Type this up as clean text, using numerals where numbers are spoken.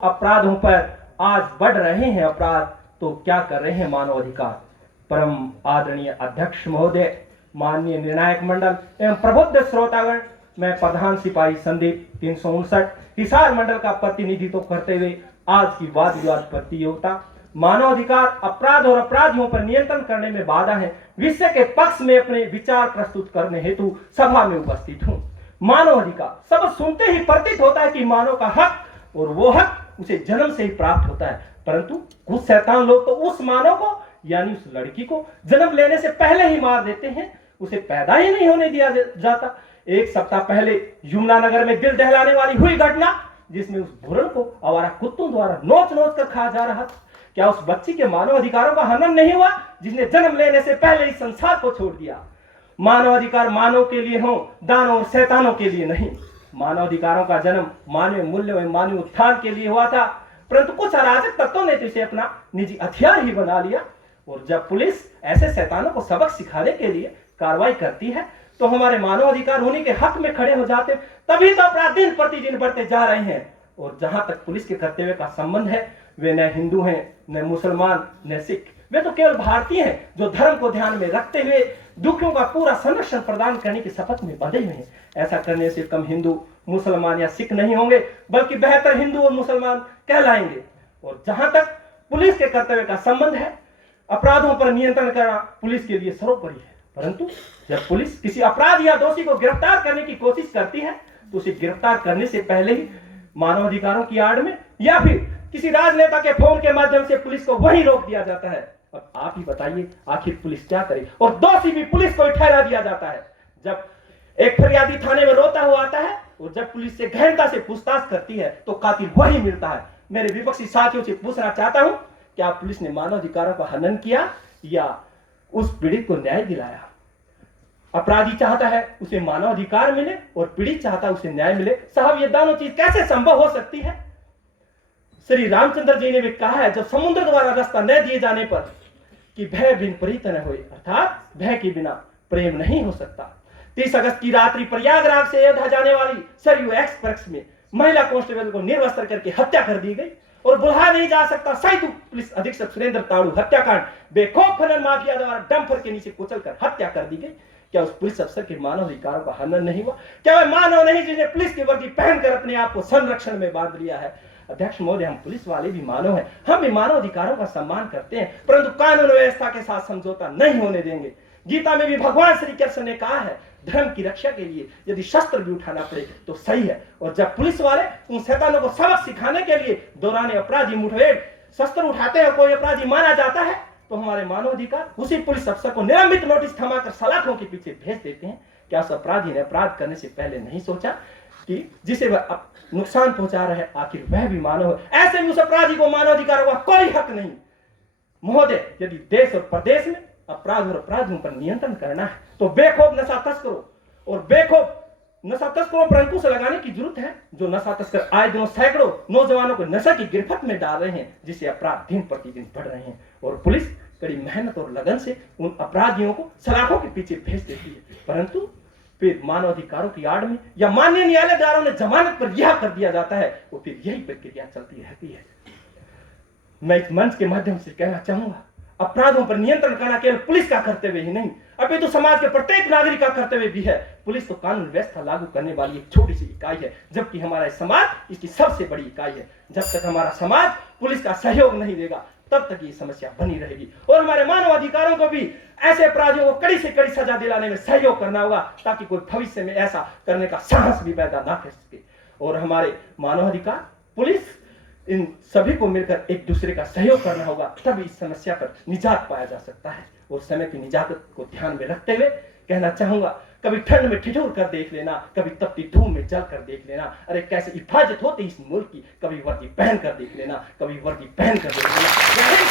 अपराधों पर आज बढ़ रहे हैं अपराध, तो क्या कर रहे हैं मानवाधिकार। परम आदरणीय अध्यक्ष महोदय, माननीय निर्णायक मंडल एवं प्रबुद्ध श्रोतागण, मैं प्रधान सिपाही संदीप 359 हिसार मंडल का प्रतिनिधित्व करते हुए आज की वाद विवाद प्रतियोगिता मानवाधिकार अपराध और अपराधियों पर नियंत्रण करने में बाधा है विषय के पक्ष में अपने विचार प्रस्तुत करने हेतु सभा में उपस्थित हूँ। मानवाधिकार शब्द सुनते ही प्रतीत होता है कि मानव का हक, और वो हक उसे जन्म से ही प्राप्त होता है, परंतु कुछ शैतान लोग तो उस मानव को यानी उस लड़की को जन्म लेने से पहले ही मार देते हैं, उसे पैदा ही नहीं होने दिया जाता। एक सप्ताह पहले यमुनानगर में दिल दहलाने वाली हुई घटना, जिसमें उस भ्रूण को आवारा कुत्तों द्वारा नोच नोच कर खाया जा रहा था। क्या उस बच्ची के मानव अधिकारों का हनन नहीं हुआ, जिसने जन्म लेने से पहले ही संसार को छोड़ दिया। मानव अधिकार मानव के लिए हो, दानव और शैतानों के लिए नहीं। मानव अधिकारों का जन्म मानवीय मूल्य एवं मानवीय उत्थान के लिए हुआ था, परंतु कुछ अराजक तत्वों ने इसे अपना निजी हथियार ही बना लिया। और जब पुलिस ऐसे शैतानों को सबक सिखाने के लिए कार्रवाई करती है, तो हमारे मानव अधिकार होने के हक में खड़े हो जाते। तभी तो अपराध दिन प्रतिदिन बढ़ते जा रहे हैं। और जहां तक पुलिस के कर्तव्य का संबंध है, वे न हिंदू हैं, न मुसलमान, न सिख, वे तो केवल भारतीय हैं, जो धर्म को ध्यान में रखते हुए दुखियों का पूरा संरक्षण प्रदान करने की शपथ में बंधे हुए हैं। ऐसा करने से कम हिंदू, मुसलमान या सिख नहीं होंगे, बल्कि बेहतर हिंदू और मुसलमान कहलाएंगे। और जहां तक पुलिस के कर्तव्य का संबंध है, अपराधों पर नियंत्रण करना पुलिस के लिए सर्वोपरि है, परंतु जब पुलिस किसी अपराध या दोषी को गिरफ्तार करने की कोशिश करती है, तो उसे गिरफ्तार करने से पहले ही मानवाधिकारों की आड़ में या फिर किसी राजनेता के फोन के माध्यम से पुलिस को वहीं रोक दिया जाता है। अब आप ही बताइए, आखिर पुलिस क्या करे। और दोषी भी पुलिस को ही ठहरा दिया जाता है। जब एक फरियादी थाने में रोता हुआ आता है और जब पुलिस से गहनता से पूछताछ करती है, तो कातिल वही मिलता है। मेरे विपक्षी साथियों से पूछना चाहता हूं, क्या पुलिस ने मानवाधिकारों का हनन किया या उस पीड़ित को न्याय दिलाया? अपराधी चाहता है उसे मानवाधिकार मिले और पीड़ित चाहता है उसे न्याय मिले। साहब, ये दोनों चीज कैसे संभव हो सकती है? श्री रामचंद्र जी ने भी कहा है, जब समुद्र द्वारा रास्ता न दिए जाने पर कि भय बिन प्रीत न होए, अर्थात भय के बिना प्रेम नहीं हो सकता। 30 अगस्त की रात्रि प्रयागराज से अयोध्या जाने वाली सरयू एक्सप्रेस में महिला कांस्टेबल को निर्वस्त्र करके हत्या कर दी गई और बुलाया नहीं जा सकता सैयद पुलिस अधीक्षक सुरेंद्र ताड़ू हत्याकांड बेखौफ खनन माफिया द्वारा डंपर के नीचे कुचलकर हत्या कर दी गई। क्या उस पुलिस अफसर के मानव अधिकारों का हनन नहीं हुआ? क्या वह मानव नहीं जिसने पुलिस की वर्दी पहनकर अपने आप को संरक्षण में बांध लिया है? अध्यक्ष महोदय, हम पुलिस वाले भी मानव हैं, हम भी मानव अधिकारों का सम्मान करते हैं, परंतु कानून व्यवस्था के साथ समझौता नहीं होने देंगे। गीता में भी भगवान श्री कृष्ण ने कहा है, धर्म की रक्षा के लिए यदि शस्त्र भी उठाना पड़े तो सही है। और जब पुलिस वाले उन शैतानों को सबक सिखाने के लिए दौरान अपराधी मुठभेड़ शस्त्र उठाते हैं, कोई अपराधी माना जाता है, तो हमारे मानव अधिकार उसी पुलिस अफसर को निलंबित नोटिस थमाकर सलाखों के पीछे भेज देते हैं। क्या उस अपराधी ने अपराध करने से पहले नहीं सोचा कि जिसे वह नुकसान पहुंचा रहा है, आखिर वह भी मानव है? ऐसे भी उस अपराधी को मानवाधिकारों का कोई हक नहीं। महोदय, यदि देश और प्रदेश में अपराध और अपराधियों पर नियंत्रण करना है, तो बेखौफ नशा तस्करों और बेखौफ नशा तस्करों पर अंकुश लगाने की जरूरत है। जो नशा तस्कर आए दिनों सैकड़ों नौजवानों को नशा की गिरफ्त में डाल रहे हैं, जिससे अपराध दिन प्रतिदिन बढ़ रहे हैं। और पुलिस कड़ी मेहनत और लगन से उन अपराधियों को सलाखों के पीछे भेज देती है, परंतु फिर मानवाधिकारों की आड़ में या माननीय न्यायालय द्वारा उन्हें जमानत पर रिहा कर दिया जाता है। और फिर यही प्रक्रिया चलती रहती है। मैं इस मंच के माध्यम से कहना चाहूंगा, अपराधों पर नियंत्रण करना केवल पुलिस का कर्तव्य ही नहीं, अभी तो समाज के प्रत्येक नागरिक का कर्तव्य भी है। पुलिस तो कानून व्यवस्था लागू करने वाली एक छोटी सी इकाई है, जबकि हमारा समाज इसकी सबसे बड़ी इकाई है। जब तक हमारा समाज पुलिस का सहयोग नहीं देगा, तब तक ये समस्या बनी रहेगी। और हमारे मानव अधिकारों को भी ऐसे अपराधियों को कड़ी से कड़ी सजा दिलाने में सहयोग करना होगा, ताकि कोई भविष्य में ऐसा करने का साहस भी पैदा ना कर सके। और हमारे मानव अधिकार, पुलिस, इन सभी को मिलकर एक दूसरे का सहयोग करना होगा, तभी इस समस्या पर निजात पाया जा सकता है। और समय की निजात को ध्यान में रखते हुए कहना चाहूंगा, कभी ठंड में ठिठुर कर देख लेना, कभी तपती धूप में जल कर देख लेना, अरे कैसे हिफाजत होती इस मुल्क की, कभी वर्दी पहन कर देख लेना, कभी वर्दी पहन कर देख लेना।